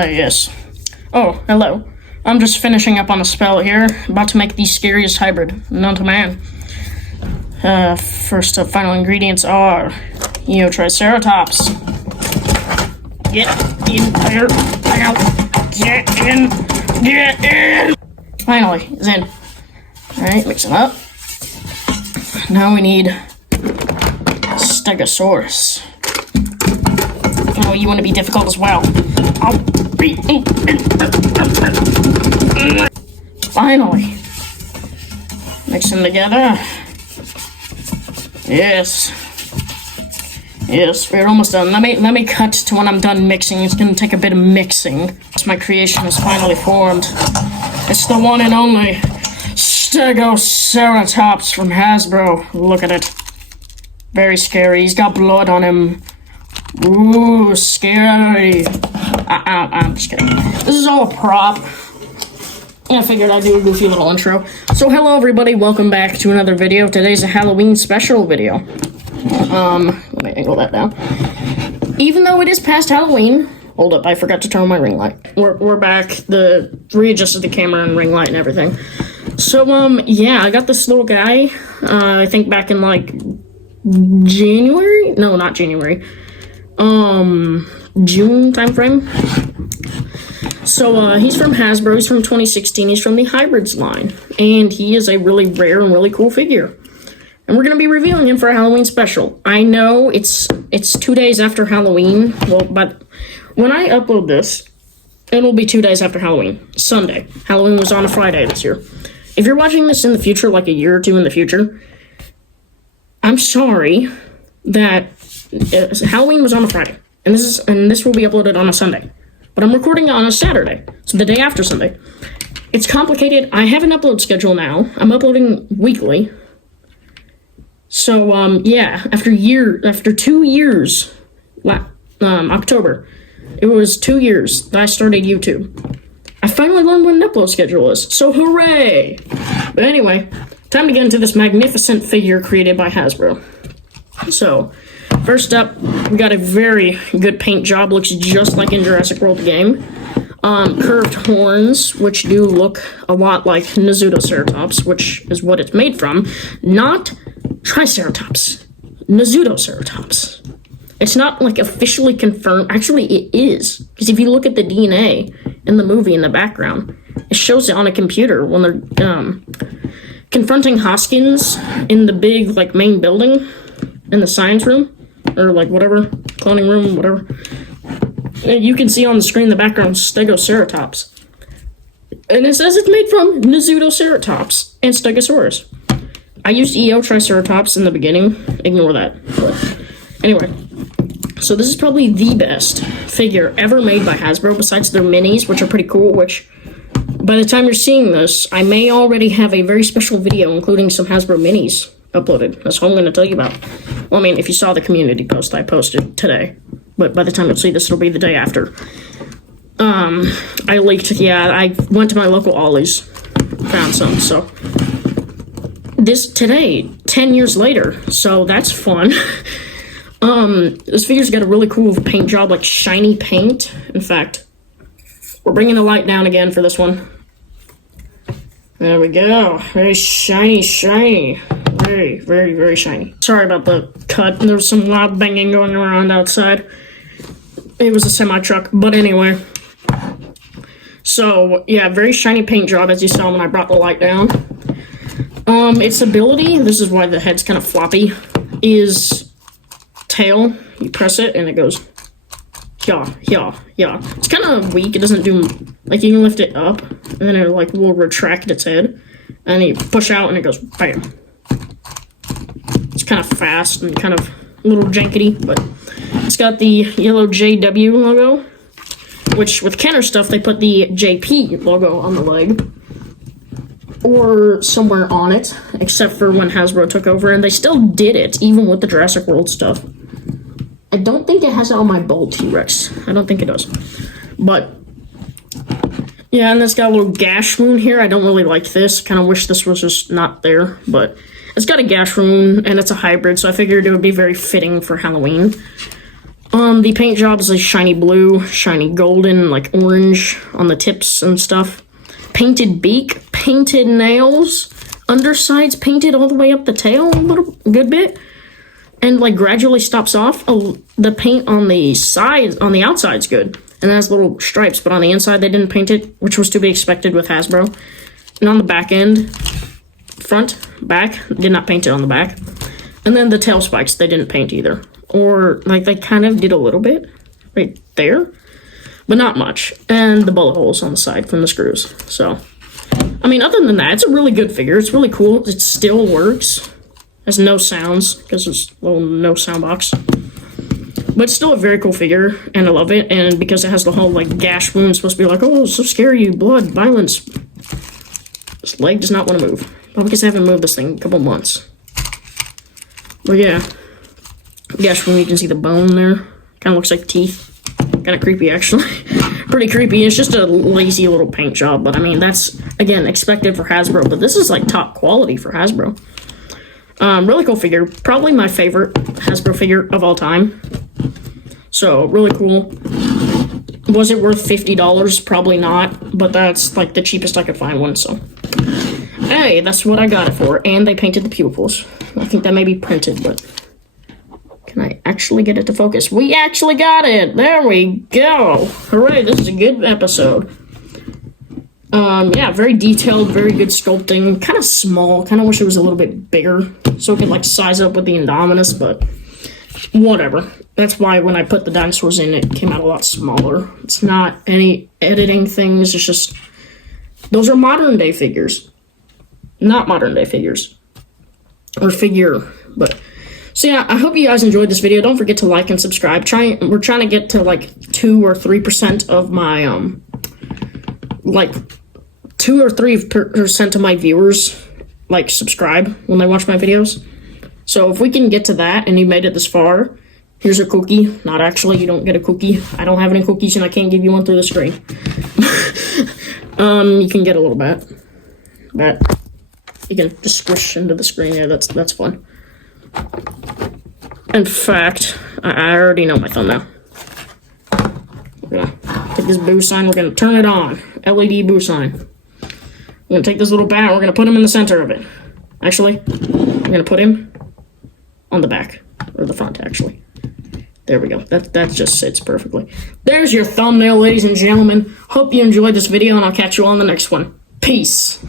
Yes. Oh, hello. I'm just finishing up on a spell here, about to make the scariest hybrid known to man. First up, final ingredients are Triceratops. Get in there, get in! Finally, it's in. Alright, mix it up. Now we need Stegosaurus. Oh, you want to be difficult as well. Finally. Mix them together. Yes. Yes, we're almost done. Let me cut to when I'm done mixing. It's gonna take a bit of mixing. My creation is finally formed. It's the one and only Stegoceratops from Hasbro. Look at it. Very scary. He's got blood on him. Ooh, scary. I'm just kidding. This is all a prop. I figured I'd do a goofy little intro. So hello everybody, welcome back to another video. Today's a Halloween special video. Let me angle that down. Even though it is past Halloween, hold up, I forgot to turn on my ring light. We're back, readjusted the camera and ring light and everything. So, yeah, I got this little guy, I think back in, like, January? No, not January. June timeframe. So, he's from Hasbro, he's from 2016, he's from the Hybrids line, and he is a really rare and really cool figure. And we're going to be reviewing him for a Halloween special. I know it's 2 days after Halloween, well, but when I upload this, it'll be 2 days after Halloween, Sunday. Halloween was on a Friday this year. If you're watching this in the future, like a year or two in the future, I'm sorry that Halloween was on a Friday, and this will be uploaded on a Sunday. But I'm recording it on a Saturday, so the day after Sunday. It's complicated. I have an upload schedule now. I'm uploading weekly. So, yeah, after 2 years, October, it was 2 years that I started YouTube. I finally learned what an upload schedule is, so hooray! But anyway, time to get into this magnificent figure created by Hasbro. So, first up, we got a very good paint job, looks just like in Jurassic World game. Curved horns, which do look a lot like Stegoceratops, which is what it's made from, not Triceratops, Stegoceratops. It's not, like, officially confirmed. Actually, it is. Because if you look at the DNA in the movie in the background, it shows it on a computer when they're confronting Hoskins in the big, like, main building in the science room. Or, like, whatever. Cloning room, whatever. You can see on the screen the background Stegoceratops. And it says it's made from Stegoceratops and Stegosaurus. I used Triceratops in the beginning. Ignore that. But anyway, so this is probably the best figure ever made by Hasbro, besides their minis, which are pretty cool, which, by the time you're seeing this, I may already have a very special video, including some Hasbro minis, uploaded. That's what I'm going to tell you about. Well, I mean, if you saw the community post I posted today, but by the time you'll see this, it'll be the day after. I leaked, I went to my local Ollie's, found some, so this today, 10 years later, so that's fun. This figure's got a really cool paint job, like shiny paint. In fact, we're bringing the light down again for this one. There we go. Very shiny. Very, very, very shiny. Sorry about the cut. There was some loud banging going around outside. It was a semi-truck, but anyway. So, yeah, very shiny paint job, as you saw when I brought the light down. Its ability, this is why the head's kind of floppy, is tail. You press it, and it goes, yeah. It's kind of weak. It doesn't do, like, you can lift it up, and then it, like, will retract its head, and you push out, and it goes, bam. It's kind of fast and kind of a little jankety, but it's got the yellow JW logo, which with Kenner stuff, they put the JP logo on the leg, or somewhere on it, except for when Hasbro took over, and they still did it, even with the Jurassic World stuff. I don't think it has it on my Bold T-Rex. I don't think it does. But, yeah, and it's got a little gash wound here. I don't really like this. Kind of wish this was just not there, but it's got a gash wound, and it's a hybrid, so I figured it would be very fitting for Halloween. The paint job is like shiny blue, shiny golden, like orange on the tips and stuff. Painted beak, painted nails, undersides painted all the way up the tail a good bit, and like gradually stops off. The paint on the sides, on the outside's good, and it has little stripes, but on the inside they didn't paint it, which was to be expected with Hasbro. And on the back end, front, back, did not paint it on the back. And then the tail spikes, they didn't paint either. Or, like, they kind of did a little bit right there, but not much. And the bullet holes on the side from the screws. So, I mean, other than that, it's a really good figure. It's really cool. It still works. Has no sounds, because there's a little no sound box. But it's still a very cool figure, and I love it. And because it has the whole, like, gash wound, it's supposed to be like, oh, so scary, blood, violence. This leg does not want to move. Probably because I haven't moved this thing in a couple months. But yeah. Gash wound, you can see the bone there. Kind of looks like teeth. Kind of creepy, actually. Pretty creepy. It's just a lazy little paint job. But, I mean, that's, again, expected for Hasbro. But this is, like, top quality for Hasbro. Really cool figure. Probably my favorite Hasbro figure of all time. So, really cool. Was it worth $50? Probably not. But that's, like, the cheapest I could find one, so. Hey, that's what I got it for. And they painted the pupils. I think that may be printed, but... Can I actually get it to focus? We actually got it! There we go! Hooray, this is a good episode. Yeah, very detailed, very good sculpting. Kind of small. Kind of wish it was a little bit bigger. So it could, like, size up with the Indominus, but... Whatever. That's why when I put the dinosaurs in, it came out a lot smaller. It's not any editing things, it's just... Those are modern-day figures. Not modern-day figures. Or figure, but... So yeah, I hope you guys enjoyed this video. Don't forget to like and subscribe. We're trying to get to like 2 or 3% of my like 2 or 3% of my viewers like subscribe when they watch my videos. So if we can get to that and you made it this far, here's a cookie. Not actually, you don't get a cookie. I don't have any cookies and I can't give you one through the screen. You can get a little bit. But you can just squish into the screen. Yeah, that's fun. In fact, I already know my thumbnail. We're gonna take this boo sign, we're gonna turn it on. LED boo sign. We're gonna take this little bat, we're gonna put him in the center of it. Actually, we're gonna put him on the back, or the front, actually. There we go, that just sits perfectly. There's your thumbnail, ladies and gentlemen. Hope you enjoyed this video, and I'll catch you on the next one. Peace.